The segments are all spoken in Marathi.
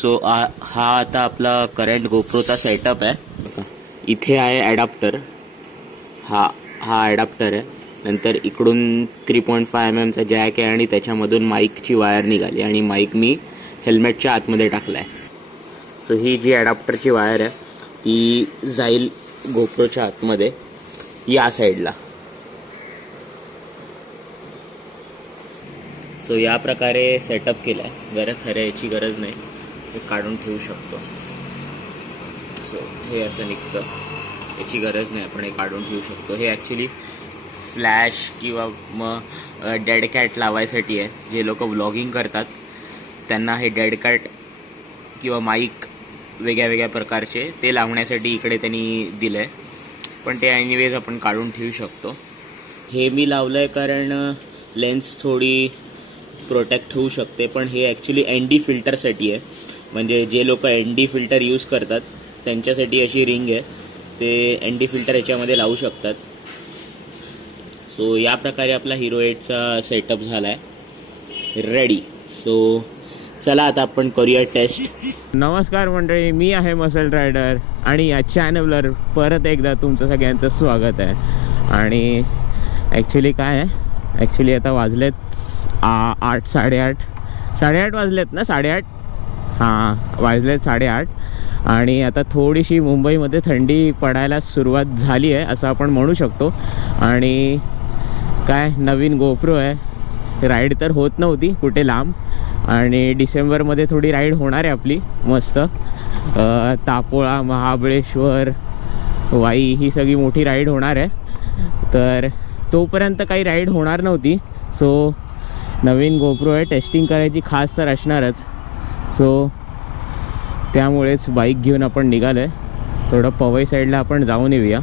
सो हा आता आपला करंट गोप्रोचा सेटअप आहे। इथे आहे ॲडॅप्टर, हा ॲडॅप्टर आहे। नंतर इकडून 3.5 mm चा जॅक आहे आणि त्याच्यामधून माईकची वायर निघाली आणि माईक मी हेल्मेटच्या आतमध्ये टाकलाय। सो ही जी ॲडॅप्टरची वायर आहे ती जाईल गोप्रोच्या आतमध्ये या साईडला। सो या प्रकारे सेटअप केलाय। खरं याची गरज नाही, हे काढून ठेवू शकतो। सो हे असं निघतं, याची गरज नाही, आपण हे काढून ठेवू शकतो। हे ॲक्च्युली फ्लॅश किंवा मग डेड कॅट लावायसाठी आहे। जे लोक व्लॉगिंग करतात त्यांना हे डेड कॅट किंवा माईक वेगळ्या प्रकारचे ते लावण्यासाठी इकडे त्यांनी दिलंय, पण ते एनिवेज आपण काढून ठेवू शकतो। हे मी लावलंय कारण लेन्स थोडी प्रोटेक्ट होऊ शकते, पण हे ॲक्च्युली ND फिल्टरसाठी आहे। म्हणजे जे लोक ND फिल्टर यूज करतात त्यांच्यासाठी अशी रिंग आहे, ते ND फिल्टर याच्यामध्ये लावू शकतात। सो या प्रकारे आपला हीरो 8चा सेटअप झालाय रेडी। सो चला आता आपण करूया टेस्ट। नमस्कार मंडळी, मी आहे मसल रायडर आणि या चॅनलवर परत एकदा तुमचं सगळ्यांचं स्वागत आहे। आणि ॲक्च्युली काय आहे, ॲक्च्युली आता वाजलेत 8 साडेआठ वाजलेत ना, 8:30, हां वाजलेत 8:30। आणि आता थोडीशी मुंबईमध्ये थंडी पडायला सुरुवात झाली आहे असं आपण म्हणू शकतो। आणि काय नवीन गोप्रो आहे, राईड तर होत नव्हती कुठे लांब, आणि डिसेंबरमध्ये थोडी राईड होणार आहे आपली मस्त। तापोळा, महाबळेश्वर, वाई ही सगळी मोठी राईड होणार आहे। तर तोपर्यंत काही राईड होणार नव्हती, सो नवीन गोप्रो आहे, टेस्टिंग करायची खास तर असणारच। सो त्यामुळेच बाईक घेऊन आपण निघालो आहे। थोडं पवई साईडला आपण जाऊन येऊया।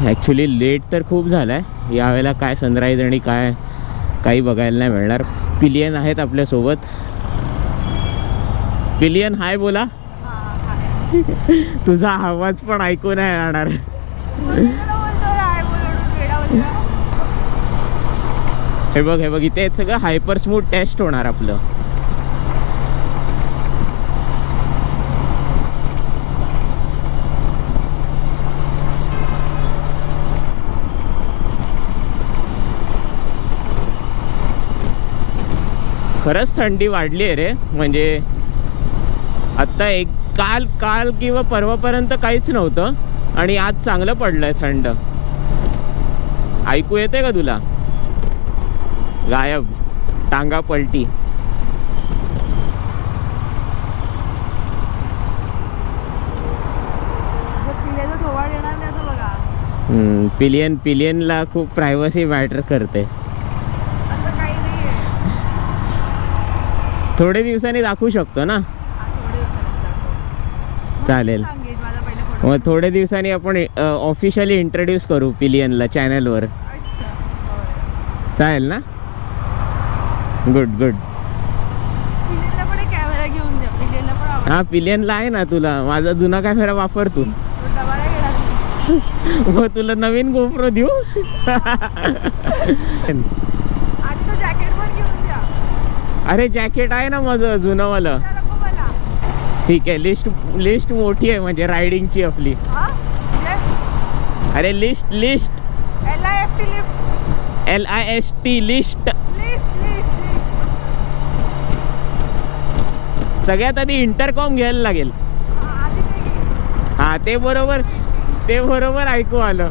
ॲक्च्युली लेट तर खूप झाला आहे, यावेळेला काय सनराईज आणि काय काही बघायला नाही मिळणार। पिलियन आहेत आपल्यासोबत। पिलियन हाय बोला। तुझा आवाज पण ऐकू नाही येणार। हे बघ इथे सगळं हायपर स्मूथ टेस्ट होणार आपलं। खरंच थंडी वाढली आहे रे, म्हणजे आत्ता काल किंवा परवापर्यंत काहीच नव्हतं आणि आज चांगलं पडलंय थंड। ऐकू येते का तुला? गायब, टांगा पलटी। पिलियनला खूप प्रायव्हसी मॅटर करते। थोडे दिवसांनी दाखवू शकतो ना, चालेल। मग थोडे दिवसांनी आपण ऑफिशियली इंट्रोड्यूस करू पिलियनला चॅनलवर, चालेल ना? गुड। हा पिलियनला आहे ना, तुला माझा जुना कॅमेरा वापर तू, मग तुला नवीन गोप्रो देऊ। अरे जॅकेट आहे ना माझं जुनंवालं। ठीक आहे, लिस्ट मोठी आहे म्हणजे रायडिंगची आपली। अरे लिस्ट LIST लिस्ट। सगळ्यात आधी इंटरकॉम घ्यायला लागेल। हा ते बरोबर ऐकू आलं,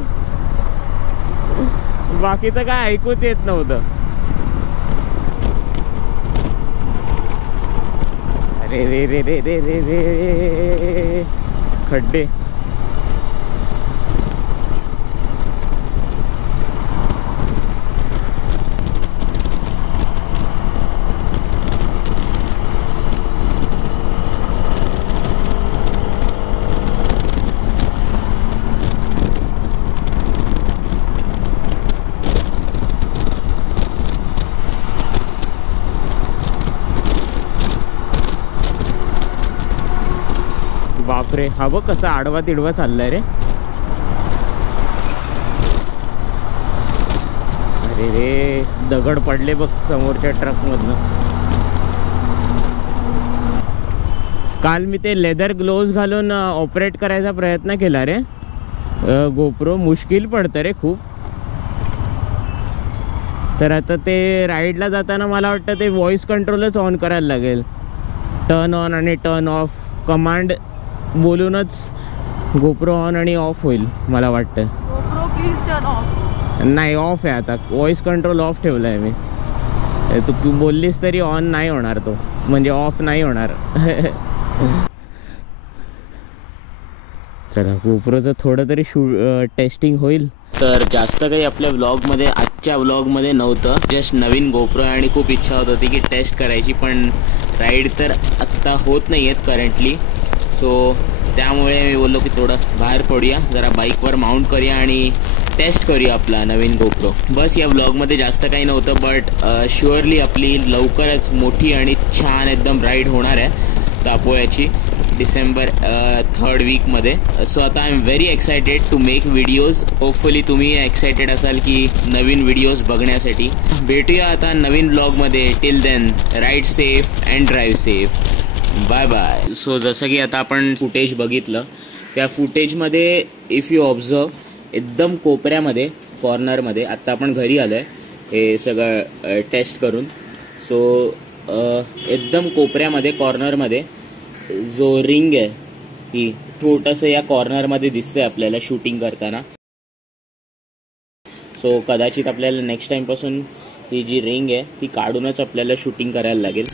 बाकीचं काय ऐकूच येत नव्हतं। रे खड्डे। बापरे, हा बघ कसा आडवा तिडवा चाललाय रे। अरे रे, दगड पडले बघ समोरच्या ट्रक मधनं। काल मी ते लेदर ग्लोव्ज घालून ऑपरेट करायचा प्रयत्न केला रे गोप्रो. मुश्किल पडतं रे खूप. तर आता ते राईडला जाताना मला वाटतं ते व्हॉइस कंट्रोलच ऑन करायला लागेल. टर्न ऑन आणि टर्न ऑफ कमांड बोलूनच गोप्रो ऑन आणि ऑफ होईल मला वाटतं. GoPro please turn off. नाही ऑफ आहे आता. व्हॉइस कंट्रोल ऑफ ठेवला आहे मी. तू बोललीस तरी ऑन नाही होणार तो, म्हणजे ऑफ नाही होणार. चला गोप्रोचं थोडं तरी टेस्टिंग होईल. तर जास्त काही आपल्या व्लॉगमध्ये आजच्या व्लॉगमध्ये नव्हतं. जस्ट नवीन गोप्रो आणि खूप इच्छा होत होती की टेस्ट करायची, पण राईड तर आत्ता होत नाही आहेत करंटली. सो त्यामुळे मी बोललो की थोडं बाहेर पडूया, जरा बाईकवर माउंट करूया आणि टेस्ट करूया आपला नवीन गोप्रो. बस या व्लॉगमध्ये जास्त काही नव्हतं, बट शुअरली आपली लवकरच मोठी आणि छान एकदम राईड होणार आहे तापोळ्याची डिसेंबर 3rd वीकमध्ये. सो आता I am very excited to make videos. Hopefully तुम्ही एक्सायटेड असाल की नवीन व्हिडिओज बघण्यासाठी. भेटूया आता नवीन ब्लॉगमध्ये. Till then ride safe and drive safe. Bye bye. So जसं की आता आपण फुटेज बघितलं, त्या फुटेजमध्ये इफ यू ऑब्झर्व एकदम कोपऱ्यामध्ये कॉर्नरमध्ये, आत्ता आपण घरी आलो आहे हे सगळं टेस्ट करून. सो एकदम कोपऱ्यामध्ये कॉर्नरमध्ये जो रिंग आहे ही छोटंसं या कॉर्नरमध्ये दिसतंय आपल्याला शूटिंग करताना. सो कदाचित आपल्याला नेक्स्ट टाइमपासून ही जी रिंग आहे ती काढूनच आपल्याला शूटिंग करायला लागेल.